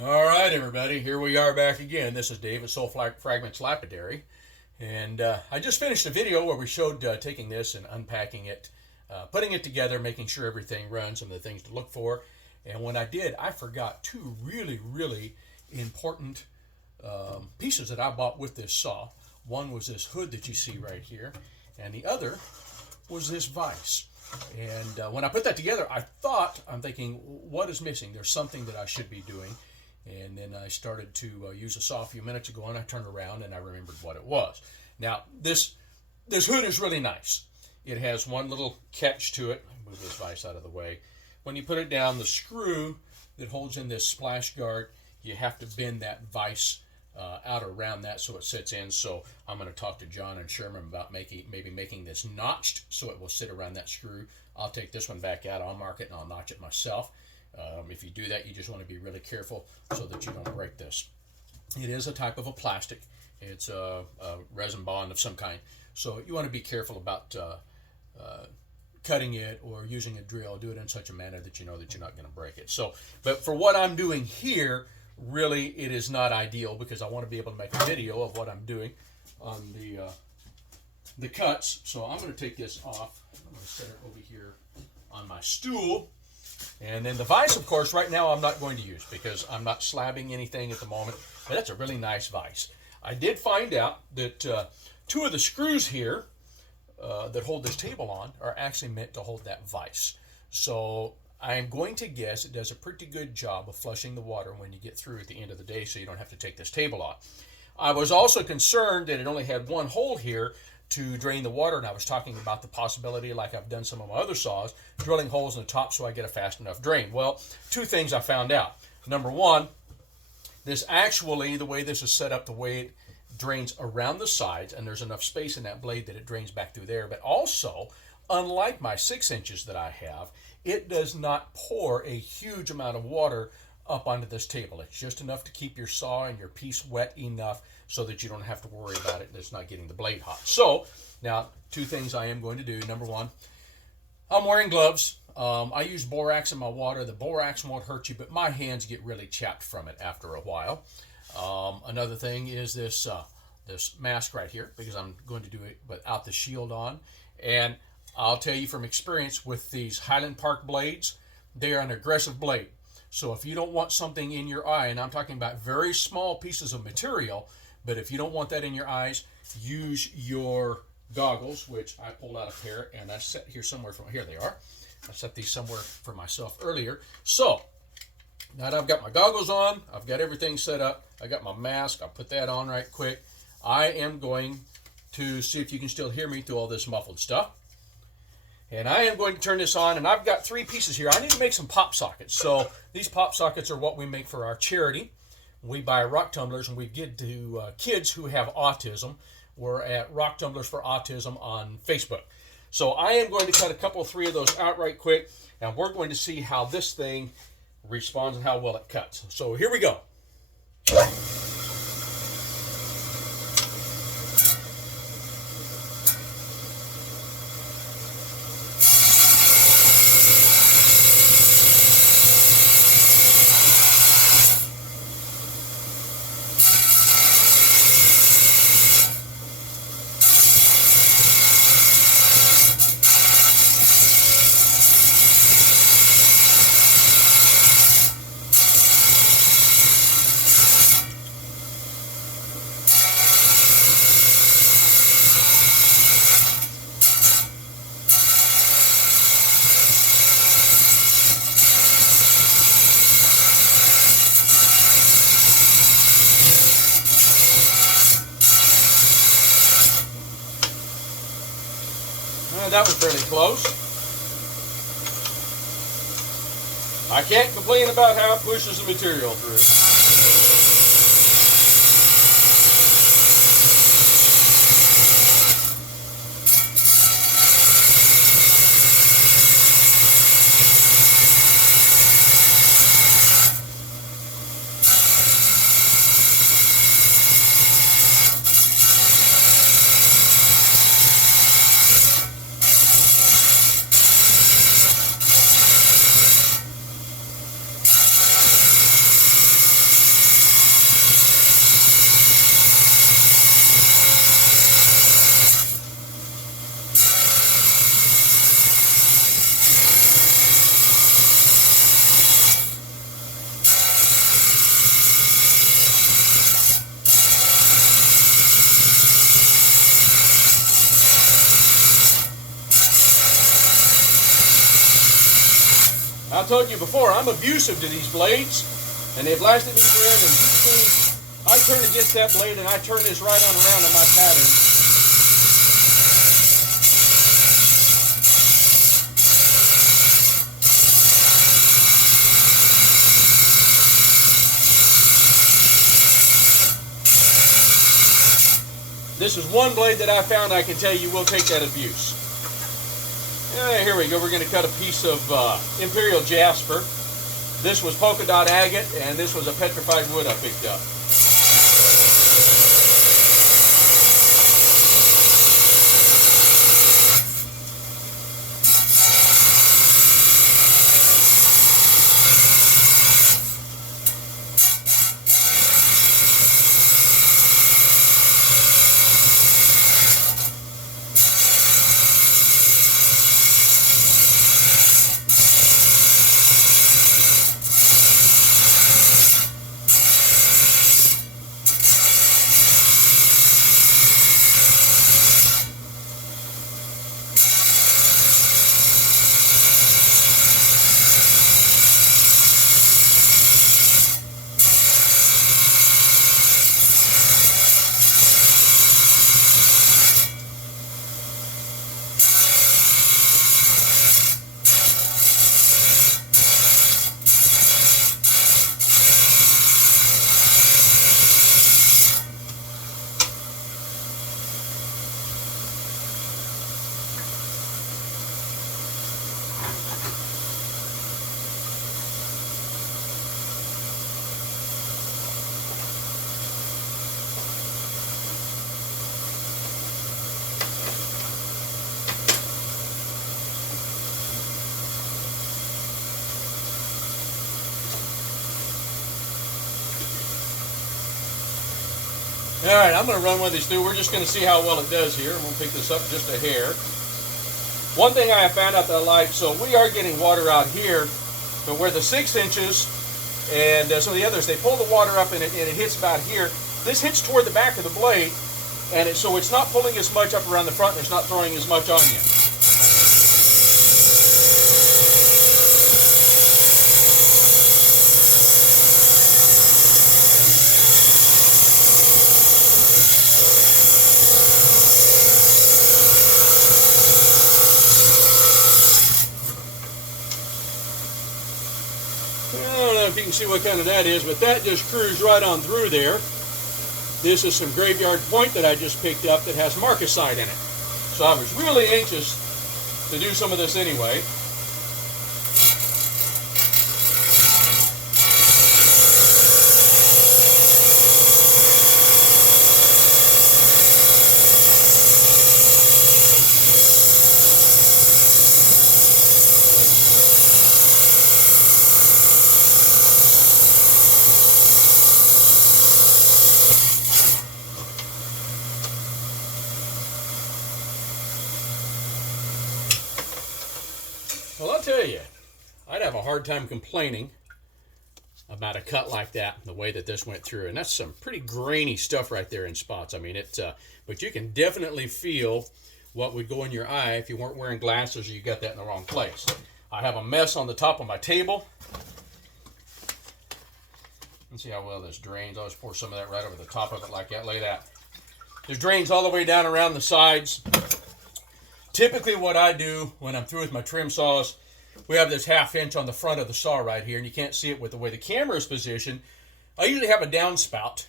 All right, everybody, here we are back again. This is Dave at Soul-Fragments Lapidary. And I just finished a video where we showed taking this and unpacking it, putting it together, making sure everything runs, some of the things to look for. And when I did, I forgot two really important pieces that I bought with this saw. One was this hood that you see right here, and the other was this vise. And when I put that together, I'm thinking, what is missing? There's something that I should be doing. And then I started to use a saw a few minutes ago, and I turned around and I remembered what it was. Now, this hood is really nice. It has one little catch to it. Move this vise out of the way. When you put it down, the screw that holds in this splash guard, you have to bend that vise out around that so it sits in. So I'm going to talk to John and Sherman about maybe making this notched so it will sit around that screw. I'll take this one back out. I'll mark it and I'll notch it myself. If you do that, you just want to be really careful so that you don't break this. It is a type of a plastic. It's a resin bond of some kind. So you want to be careful about cutting it or using a drill. Do it in such a manner that you know that you're not going to break it. So, but for what I'm doing here, really it is not ideal because I want to be able to make a video of what I'm doing on the cuts. So I'm going to take this off. I'm going to set it over here on my stool. And then the vise, of course, right now I'm not going to use because I'm not slabbing anything at the moment. But that's a really nice vise. I did find out that two of the screws here that hold this table on are actually meant to hold that vise. So I'm going to guess it does a pretty good job of flushing the water when you get through at the end of the day so you don't have to take this table off. I was also concerned that it only had one hole here to drain the water, and I was talking about the possibility, like I've done some of my other saws, drilling holes in the top so I get a fast enough drain. Well, two things I found out. Number one, this actually, the way this is set up, the way it drains around the sides, and there's enough space in that blade that it drains back through there, but also, unlike my 6 inches that I have, it does not pour a huge amount of water up onto this table. It's just enough to keep your saw and your piece wet enough so that you don't have to worry about it and it's not getting the blade hot. So now, two things I am going to do. Number one, I'm wearing gloves. I use borax in my water. The borax won't hurt you, but my hands get really chapped from it after a while. Another thing is this mask right here, because I'm going to do it without the shield on. And I'll tell you from experience with these Highland Park blades, they are an aggressive blade. So if you don't want something in your eye, and I'm talking about very small pieces of material, but if you don't want that in your eyes, use your goggles, which I pulled out a pair, and I set here somewhere from here they are. I set these somewhere for myself earlier. So now that I've got my goggles on, I've got everything set up, I got my mask, I'll put that on right quick. I am going to see if you can still hear me through all this muffled stuff. And I am going to turn this on, and I've got 3 pieces here. I need to make some pop sockets. So these pop sockets are what we make for our charity. We buy rock tumblers, and we give to kids who have autism. We're at Rock Tumblers for Autism on Facebook. So I am going to cut a couple, 3 of those out right quick, and we're going to see how this thing responds and how well it cuts. So here we go. That was fairly close. I can't complain about how it pushes the material through. I told you before, I'm abusive to these blades, and they've lasted me forever. And usually I turn against that blade and I turn this right on around in my pattern. This is one blade that I found I can tell you will take that abuse. Here we go. We're going to cut a piece of Imperial Jasper. This was polka dot agate, and this was a petrified wood I picked up. All right, I'm going to run one of these through. We're just going to see how well it does here. I'm going to pick this up just a hair. One thing I have found out that I like, so we are getting water out here, but where the 6 inches and some of the others, they pull the water up and it hits about here. This hits toward the back of the blade, and so it's not pulling as much up around the front, and it's not throwing as much on you. I don't know if you can see what kind of that is, but that just cruised right on through there. This is some graveyard point that I just picked up that has marcasite in it. So I was really anxious to do some of this anyway. Well, I'll tell you, I'd have a hard time complaining about a cut like that, the way that this went through. And that's some pretty grainy stuff right there in spots. I mean, but you can definitely feel what would go in your eye if you weren't wearing glasses or you got that in the wrong place. I have a mess on the top of my table. Let's see how well this drains. I'll just pour some of that right over the top of it like that. Look at that. There's drains all the way down around the sides. Typically what I do when I'm through with my trim saws, we have this 1/2 inch on the front of the saw right here, and you can't see it with the way the camera is positioned. I usually have a downspout,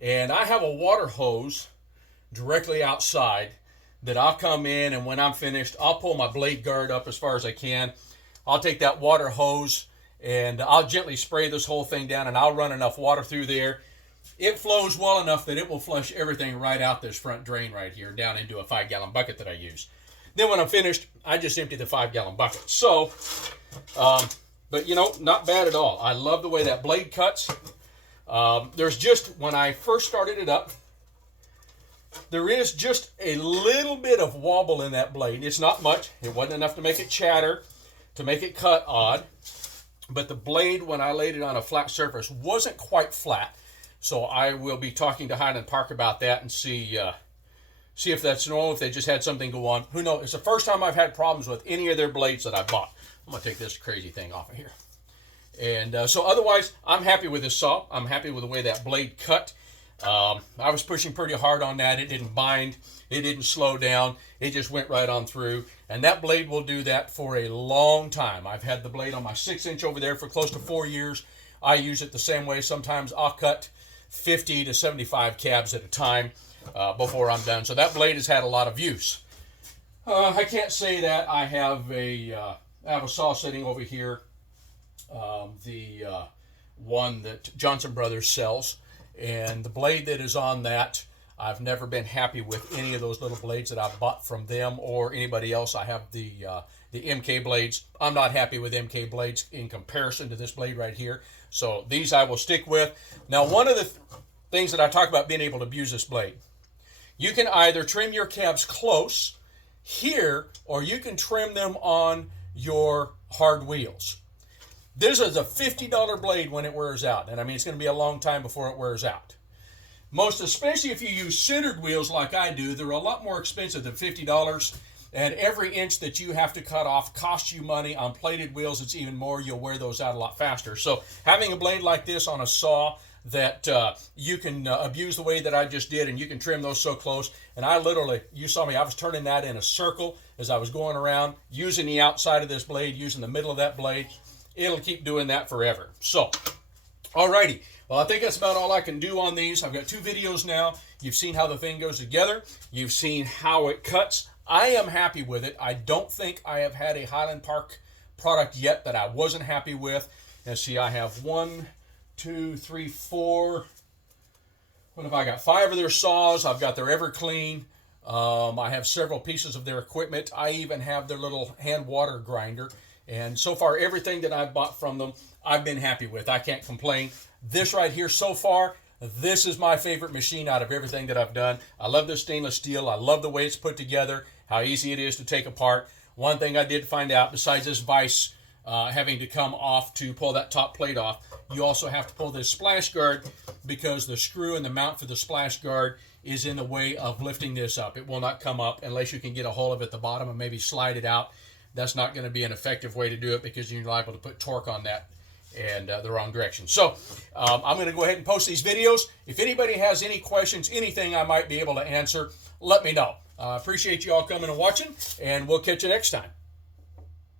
and I have a water hose directly outside that I'll come in, and when I'm finished, I'll pull my blade guard up as far as I can. I'll take that water hose, and I'll gently spray this whole thing down, and I'll run enough water through there. It flows well enough that it will flush everything right out this front drain right here down into a 5-gallon bucket that I use. Then when I'm finished, I just empty the 5-gallon bucket. So, but you know, not bad at all. I love the way that blade cuts. There's just, when I first started it up, there is just a little bit of wobble in that blade. It's not much. It wasn't enough to make it chatter, to make it cut odd. But the blade, when I laid it on a flat surface, wasn't quite flat. So I will be talking to Highland Park about that and see if that's normal, if they just had something go on. Who knows? It's the first time I've had problems with any of their blades that I bought. I'm going to take this crazy thing off of here. And so otherwise, I'm happy with this saw. I'm happy with the way that blade cut. I was pushing pretty hard on that. It didn't bind. It didn't slow down. It just went right on through. And that blade will do that for a long time. I've had the blade on my 6-inch over there for close to 4 years. I use it the same way. Sometimes I'll cut 50 to 75 cabs at a time before I'm done. So that blade has had a lot of use. I can't say that I have a saw sitting over here, the one that Johnson Brothers sells, and the blade that is on that, I've never been happy with any of those little blades that I've bought from them or anybody else. I have the MK blades. I'm not happy with MK blades in comparison to this blade right here. So these I will stick with. Now, one of the things that I talk about being able to abuse this blade, you can either trim your cabs close here, or you can trim them on your hard wheels. This is a $50 blade when it wears out, and I mean it's going to be a long time before it wears out. Most especially if you use centered wheels like I do, they're a lot more expensive than $50, and every inch that you have to cut off costs you money. On plated wheels, it's even more. You'll wear those out a lot faster. So having a blade like this on a saw that you can abuse the way that I just did, and you can trim those so close. And I literally, you saw me, I was turning that in a circle as I was going around, using the outside of this blade, using the middle of that blade. It'll keep doing that forever. So, alrighty. Well, I think that's about all I can do on these. I've got 2 videos now. You've seen how the thing goes together. You've seen how it cuts. I am happy with it. I don't think I have had a Highland Park product yet that I wasn't happy with. And see, I have 1, 2, 3, 4. What have I got? 5 of their saws. I've got their Everclean. I have several pieces of their equipment. I even have their little hand water grinder. And so far, everything that I've bought from them, I've been happy with. I can't complain. This right here so far, this is my favorite machine out of everything that I've done. I love this stainless steel. I love the way it's put together, how easy it is to take apart. One thing I did find out, besides this vise having to come off to pull that top plate off, you also have to pull this splash guard because the screw and the mount for the splash guard is in the way of lifting this up. It will not come up unless you can get a hold of it at the bottom and maybe slide it out. That's not going to be an effective way to do it because you're liable to put torque on that and the wrong direction. So I'm going to go ahead and post these videos. If anybody has any questions, anything I might be able to answer, let me know. Appreciate you all coming and watching, and we'll catch you next time.